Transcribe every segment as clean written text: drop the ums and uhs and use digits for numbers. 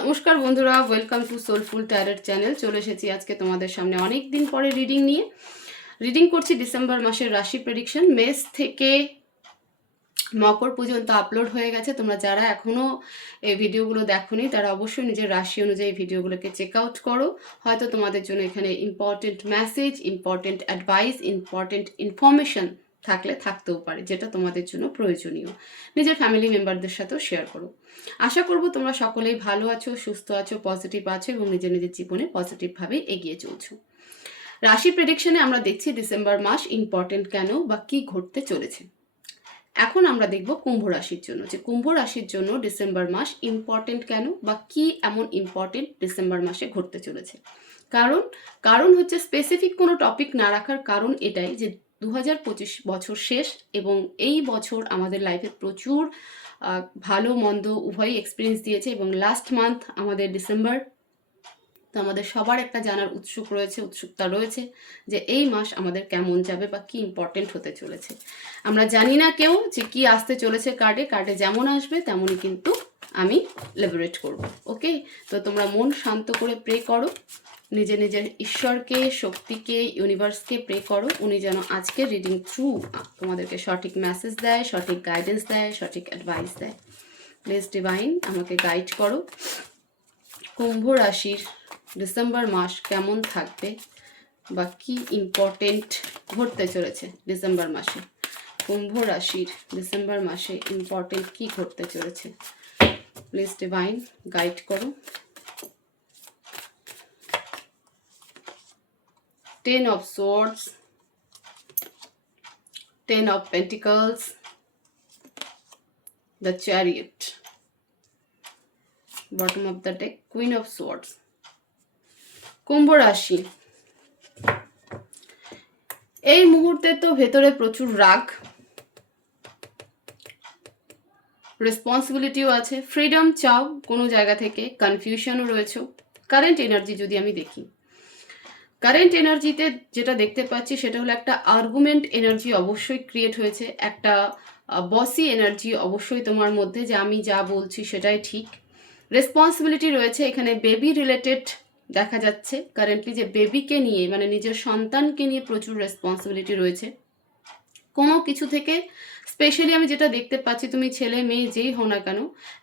নমস্কার বন্ধুরা, welcome to soulful tarot channel. চলে এসেছি আজকে তোমাদের সামনে অনেক দিন পরে রিডিং নিয়ে। রিডিং করছি ডিসেম্বর মাসের রাশি প্রেডিকশন। মেষ থেকে মকর পর্যন্ত আপলোড হয়ে গেছে। তোমরা যারা এখনও এই ভিডিওগুলো দেখোনি তারা অবশ্যই নিজের রাশি অনুযায়ী ভিডিওগুলোকে চেক আউট করো। হয়তো তোমাদের জন্য এখানে important message, important advice, important information থাকতেও পারে, যেটা তোমাদের জন্য প্রয়োজনীয়। নিজের ফ্যামিলি মেম্বারদের সাথেও শেয়ার করো। আশা করব তোমরা সকলেই ভালো আছো, সুস্থ আছো, পজিটিভ আছো এবং নিজের নিজের জীবনে পজিটিভভাবে এগিয়ে চলছো। রাশি প্রেডিকশনে আমরা দেখছি ডিসেম্বর মাস ইম্পর্টেন্ট কেন বা কি ঘটতে চলেছে। এখন আমরা দেখব কুম্ভ রাশির জন্য, যে কুম্ভ রাশির জন্য ডিসেম্বর মাস ইম্পর্টেন্ট কেন বা কি এমন ইম্পর্টেন্ট ডিসেম্বর মাসে ঘটতে চলেছে। কারণ হচ্ছে স্পেসিফিক কোনো টপিক না রাখার কারণ এটাই যে 2025 বছর শেষ এবং এই বছর আমাদের লাইফে প্রচুর ভালো মন্দ উভয়ই এক্সপিরিয়েন্স দিয়েছে এবং লাস্ট মান্থ আমাদের ডিসেম্বর। তো আমাদের সবার একটা জানার উৎসুকতা রয়েছে যে এই মাস আমাদের কেমন যাবে বা কি ইম্পর্টেন্ট হতে চলেছে। আমরা জানি না কেউ যে কি আসতে চলেছে কার্ডে যেমন আসবে তেমনই কিন্তু আমি লিবারেট করব। ওকে, তো তোমরা মন শান্ত করে প্রে করো, নিজের ঈশ্বরকে, শক্তিকে, ইউনিভার্সকে প্রে করো, উনি যেন আজকের রিডিং থ্রু তোমাদেরকে সঠিক মেসেজ দেয়, সঠিক গাইডেন্স দেয়, সঠিক অ্যাডভাইস দেয়। প্লিজ ডিভাইন আমাকে গাইড করো। কুম্ভ রাশির ডিসেম্বর মাস কেমন থাকবে বা কি ইম্পর্টেন্ট ঘটতে চলেছে ডিসেম্বর মাসে। কুম্ভ রাশির ডিসেম্বর মাসে ইম্পর্টেন্ট কি ঘটতে চলেছে, প্লিজ ডিভাইন গাইড করো। 10 of swords, 10 of pentacles, the chariot, bottom of the deck, queen of swords. কুম্ভ রাশি, এই মুহূর্তে তো ভেতরে প্রচুর রাগ, রেসপন্সিবিলিটিও আছে, ফ্রিডম চাও কোনো জায়গা থেকে, কনফিউশনও রয়েছে। কারেন্ট এনার্জি যদি আমি দেখি, কারেন্ট এনার্জিতে যেটা দেখতে পাচ্ছি সেটা হলো একটা আর্গুমেন্ট এনার্জি অবশ্যই ক্রিয়েট হয়েছে, একটা বসি এনার্জি অবশ্যই তোমার মধ্যে, যে আমি যা বলছি সেটাই ঠিক। রেসপন্সিবিলিটি রয়েছে এখানে, বেবি রিলেটেড দেখা যাচ্ছে কারেন্টলি, যে বেবিকে নিয়ে মানে নিজের সন্তানকে নিয়ে প্রচুর রেসপন্সিবিলিটি রয়েছে কোনো কিছু থেকে। স্পেশালি আমি যেটা দেখতে পাচ্ছি, তুমি ছেলে মেয়ে যেই হও না কেন,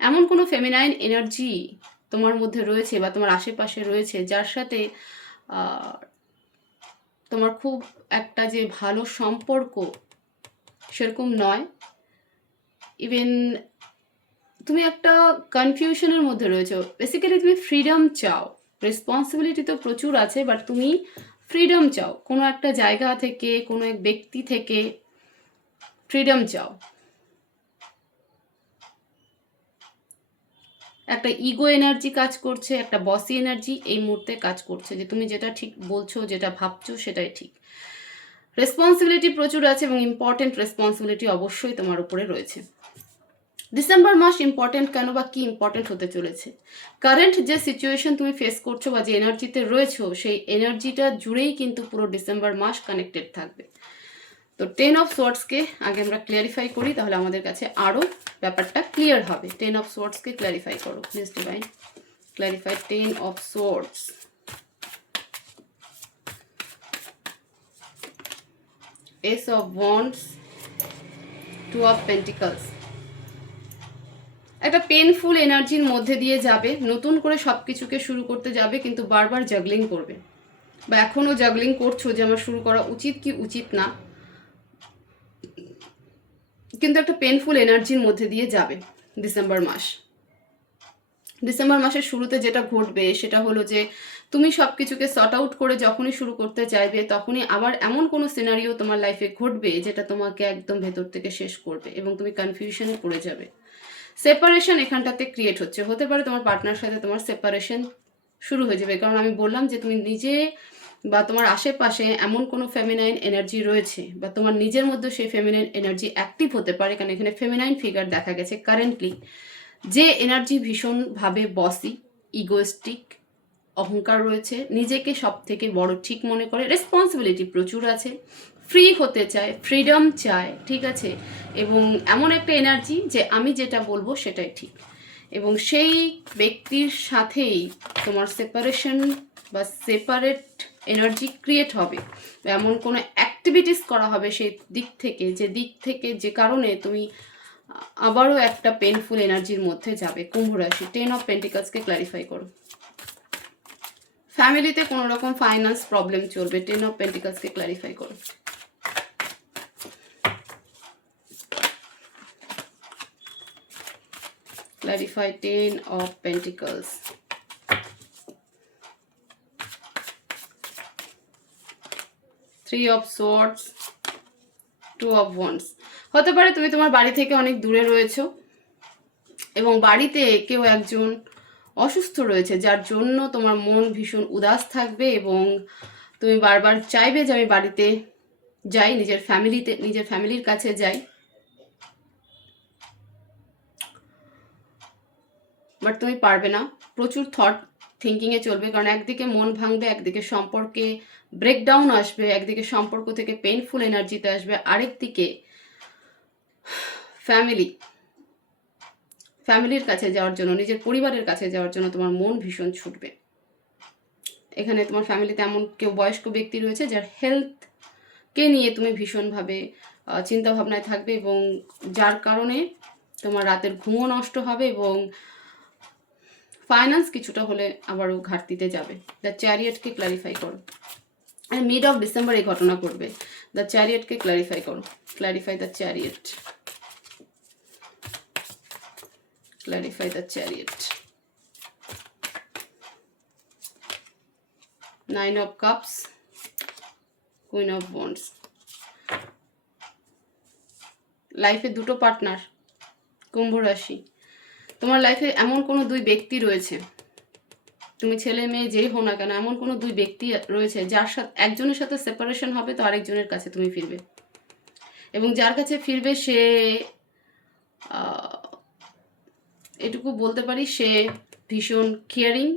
এমন কোনো ফেমিনাইন এনার্জি তোমার মধ্যে রয়েছে বা তোমার আশেপাশে রয়েছে যার সাথে তোমার খুব একটা যে ভালো সম্পর্ক সেরকম নয়। ইভেন তুমি একটা কনফিউশনের মধ্যে রয়েছো। বেসিক্যালি তুমি ফ্রিডম চাও, রেসপন্সিবিলিটি তো প্রচুর আছে, বাট তুমি ফ্রিডম চাও কোনো একটা জায়গা থেকে, কোনো এক ব্যক্তি থেকে ফ্রিডম চাও। একটা ইগো এনার্জি কাজ করছে, একটা বসি এনার্জি এই মুহূর্তে কাজ করছে, যে তুমি যেটা ঠিক বলছো, যেটা ভাবছো সেটাই ঠিক। রেসপন্সিবিলিটি প্রচুর আছে এবং ইম্পর্টেন্ট রেসপন্সিবিলিটি অবশ্যই তোমার উপরে রয়েছে। ডিসেম্বর মাস ইম্পর্টেন্ট কেন বা কি ইম্পর্টেন্ট হতে চলেছে, কারেন্ট যে সিচুয়েশন তুমি ফেস করছো বা যে এনার্জিতে রয়েছো সেই এনার্জিটা জুড়েই কিন্তু পুরো ডিসেম্বর মাস কানেক্টেড থাকবে। তো 10 অফ সোয়ার্ডসকে আগে আমরা ক্লিয়ারিফাই করি, তাহলে আমাদের কাছে আরও ব্যাপারটা ক্লিয়ার হবে। 10 অফ সোয়ার্ডসকে ক্লিয়ারিফাই করো please divine, clarify 10 of swords. S of wands, 2 of pentacles. একটা পেনফুল এনার্জির মধ্যে দিয়ে যাবে, নতুন করে সব কিছুকে শুরু করতে যাবে, কিন্তু বারবার জাগলিং করবে বা এখনও জাগলিং করছো যে আমার শুরু করা উচিত কি উচিত না, কিন্তু একটা পেনফুল এনার্জির মধ্যে দিয়ে যাবে ডিসেম্বর মাস। ডিসেম্বর মাসের শুরুতে যেটা ঘটবে সেটা হলো যে তুমি সব কিছুকে সর্ট আউট করে যখনই শুরু করতে চাইবে তখনই আবার এমন কোনো সিনারিও তোমার লাইফে ঘটবে যেটা তোমাকে একদম ভেতর থেকে শেষ করবে এবং তুমি কনফিউশনে পড়ে যাবে। সেপারেশন এখানটাতে ক্রিয়েট হতে পারে তোমার পার্টনার সাথে তোমার সেপারেশন শুরু হয়ে যাবে, কারণ আমি বললাম যে তুমি নিজে বা তোমার আশেপাশে এমন কোনো ফেমিনাইন এনার্জি রয়েছে বা তোমার নিজের মধ্যে সেই ফেমিনাইন এনার্জি অ্যাক্টিভ হতে পারে, কারণ এখানে ফেমিনাইন ফিগার দেখা গেছে কারেন্টলি, যে এনার্জি ভীষণভাবে বসি, ইগোয়েস্টিক, অহংকার রয়েছে, নিজেকে সব থেকে বড় ঠিক মনে করে, রেসপন্সিবিলিটি প্রচুর আছে, ফ্রি হতে চায়, ফ্রিডম চায়, ঠিক আছে, এবং এমন একটা এনার্জি যে আমি যেটা বলবো সেটাই ঠিক। এবং সেই ব্যক্তির সাথেই তোমার সেপারেশন বা সেপারেট এনার্জি ক্রিয়েট হবে, এমন কোনো অ্যাক্টিভিটিস করা হবে সেই দিক থেকে যে কারণে তুমি আবারও একটা পেনফুল এনার্জির মধ্যে যাবে। কুম্ভ রাশি 10 অফ পেন্টিকলসকে ক্ল্যারিফাই করো। ফ্যামিলিতে কোনো রকম ফাইন্যান্স প্রবলেম চলবে, 10 অফ পেন্টিকলসকে ক্ল্যারিফাই করো। Clarify 10 of Pentacles. 3 of Swords, 2 of Wands. হতে পারে তুমি তোমার বাড়ি থেকে অনেক দূরে রয়েছো এবং বাড়িতে কেউ একজন অসুস্থ রয়েছে, যার জন্য তোমার মন ভীষণ উদাস থাকবে এবং তুমি বারবার চাইবে যে আমি বাড়িতে যাই, নিজের ফ্যামিলির কাছে যাই, বাট তুমি পারবে না। প্রচুর থট থিঙ্কিংয়ে চলবে, কারণ একদিকে মন ভাঙবে, একদিকে সম্পর্কে ব্রেকডাউন আসবে, একদিকে সম্পর্ক থেকে পেইনফুল এনার্জিতে আসবে, আরেকদিকে ফ্যামিলির কাছে যাওয়ার জন্য, নিজের পরিবারের কাছে যাওয়ার জন্য তোমার মন ভীষণ ছুটবে। এখানে তোমার ফ্যামিলিতে এমন কেউ বয়স্ক ব্যক্তি রয়েছে যার হেলথকে নিয়ে তুমি ভীষণভাবে চিন্তা ভাবনায় থাকবে এবং যার কারণে তোমার রাতের ঘুমও নষ্ট হবে এবং ফাইন্যান্স কিছুটা হলে আবারও ঘাটতিতে যাবে। দ্য চ্যারিয়টকে ক্ল্যারিফাই করো। আর মিড অফ ডিসেম্বর এই ঘটনা করবে। দ্য চ্যারিয়টকে ক্ল্যারিফাই করো। Clarify the chariot. Clarify the chariot. 9 of Cups, Queen of Wands. লাইফে দুটো পার্টনার, কুম্ভ রাশি। তোমার লাইফে এমন কোনো দুই ব্যক্তি রয়েছে, তুমি ছেলে মেয়ে যেই হো না কেন, এমন কোনো দুই ব্যক্তি রয়েছে যার সাথে একজনের সাথে সেপারেশন হবে তো আরেকজনের কাছে তুমি ফিরবে, এবং যার কাছে ফিরবে সে এটুকু বলতে পারি সে ভীষণ কেয়ারিং,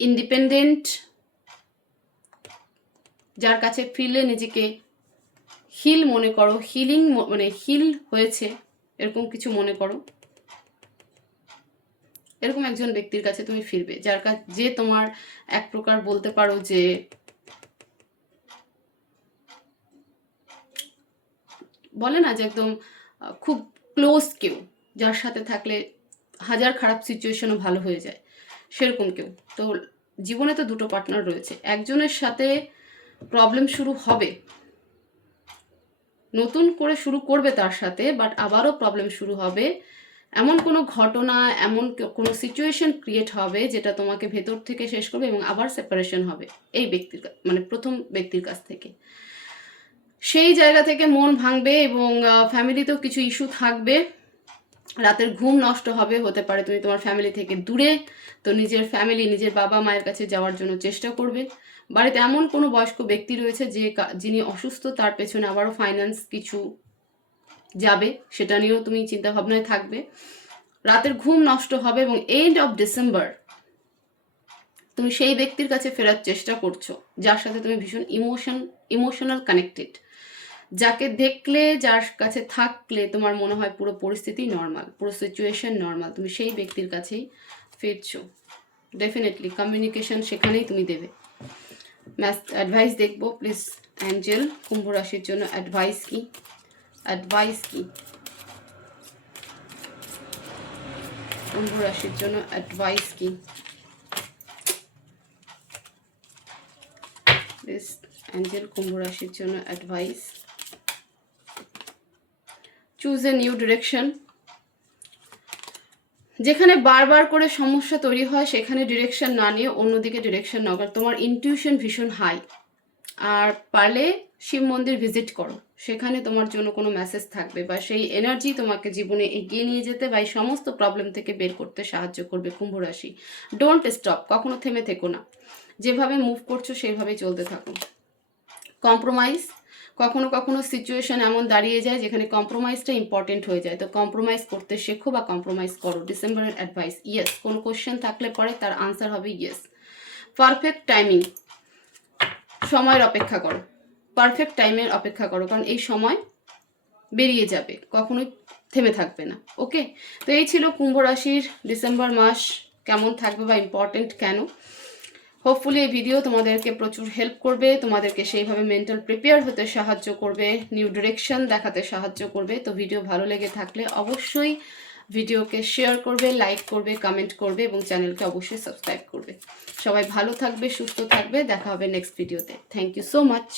ইন্ডিপেন্ডেন্ট, যার কাছে ফিরলে নিজেকে হিল মনে করো, হিলিং মানে হিল হয়েছে এরকম কিছু মনে করো। এরকম একজন ব্যক্তির কাছে তুমি ফিরবে যার কাছে যে তোমার এক প্রকার বলতে পারো যে বলে না যে একদম খুব ক্লোজ কেউ, যার সাথে থাকলে হাজার খারাপ সিচুয়েশনও ভালো হয়ে যায়, সেরকম কেউ। তো জীবনে তো দুটো পার্টনার রয়েছে, একজনের সাথে প্রবলেম শুরু হবে, নতুন করে শুরু করবে তার সাথে, বাট আবারও প্রবলেম শুরু হবে। এমন কোনো ঘটনা, এমন কোনো সিচুয়েশন ক্রিয়েট হবে যেটা তোমাকে ভেতর থেকে শেষ করবে এবং আবার সেপারেশন হবে এই ব্যক্তির মানে প্রথম ব্যক্তির কাছ থেকে। সেই জায়গা থেকে মন ভাঙবে এবং ফ্যামিলিতেও কিছু ইস্যু থাকবে, রাতের ঘুম নষ্ট হবে। হতে পারে তুমি তোমার ফ্যামিলি থেকে দূরে, তো নিজের ফ্যামিলি, নিজের বাবা মায়ের কাছে যাওয়ার জন্য চেষ্টা করবে। বাড়িতে এমন কোনো বয়স্ক ব্যক্তি রয়েছে যিনি অসুস্থ, তার পেছনে আবারও ফাইন্যান্স কিছু যাবে, সেটা নিয়েও তুমি চিন্তা ভাবনায় থাকবে। রাতের ঘুম নষ্ট হবে এবং এন্ড অফ ডিসেম্বর তুমি সেই ব্যক্তির কাছে ফেরার চেষ্টা করছো যার সাথে তুমি ভীষণ ইমোশনাল কানেক্টেড, যাকে দেখলে, যার কাছে থাকলে তোমার মনে হয় পুরো পরিস্থিতি নর্মাল, পুরো সিচুয়েশন নর্মাল, তুমি সেই ব্যক্তির কাছেই ফিরছো। ডেফিনেটলি কমিউনিকেশন সেখানেই তুমি দেবে। অ্যাডভাইস দেখবো প্লিজ অ্যাঞ্জেল, কুম্ভ রাশির জন্য অ্যাডভাইস কি? অ্যাডভাইস কি কুম্ভ রাশির জন্য? অ্যাডভাইস কি প্লিজ অ্যাঞ্জেল, কুম্ভ রাশির জন্য advice? Choose a new direction. যেখানে বারবার করে সমস্যা তৈরি হয় সেখানে ডিরেকশন না নিয়ে অন্যদিকে ডিরেকশন নাও, কারণ তোমার ইনটিউশন ভীষণ হাই। আর পারলে শিব মন্দির ভিজিট করো, সেখানে তোমার জন্য কোনো মেসেজ থাকবে বা সেই এনার্জি তোমাকে জীবনে এগিয়ে নিয়ে যেতে বা এই সমস্ত প্রবলেম থেকে বের করতে সাহায্য করবে। কুম্ভ রাশি, ডোন্ট স্টপ, কখনো থেমে থেকো না, যেভাবে মুভ করছো সেইভাবেই চলতে থাকো। কম্প্রোমাইজ, কখনো কখনো সিচুয়েশন এমন দাঁড়িয়ে যায় যেখানে কম্প্রোমাইজটা ইম্পর্টেন্ট হয়ে যায়, তো কম্প্রোমাইজ করতে শেখো বা কম্প্রোমাইজ করো। ডিসেম্বরের অ্যাডভাইস, ইয়েস, কোনো কোশ্চেন থাকলে পরে তার আনসার হবে ইয়েস। পারফেক্ট টাইমিং, সময়ের অপেক্ষা করো, পারফেক্ট টাইমের অপেক্ষা করো, কারণ এই সময় বেরিয়ে যাবে, কখনোই থেমে থাকবে না। ওকে, তো এই ছিল কুম্ভ রাশির ডিসেম্বর মাস কেমন থাকবে বা ইম্পর্টেন্ট কেন। হোপফুলি এই ভিডিও তোমাদেরকে প্রচুর হেল্প করবে, তোমাদেরকে সেইভাবে মেন্টাল প্রিপেয়ার হতে সাহায্য করবে, নিউ ডিরেকশন দেখাতে সাহায্য করবে। তো ভিডিও ভালো লেগে থাকলে অবশ্যই ভিডিওকে শেয়ার করবে, লাইক করবে, কমেন্ট করবে এবং চ্যানেলকে অবশ্যই সাবস্ক্রাইব করবে। সবাই ভালো থাকবে, সুস্থ থাকবে, দেখা হবে নেক্সট ভিডিওতে। Thank you so much.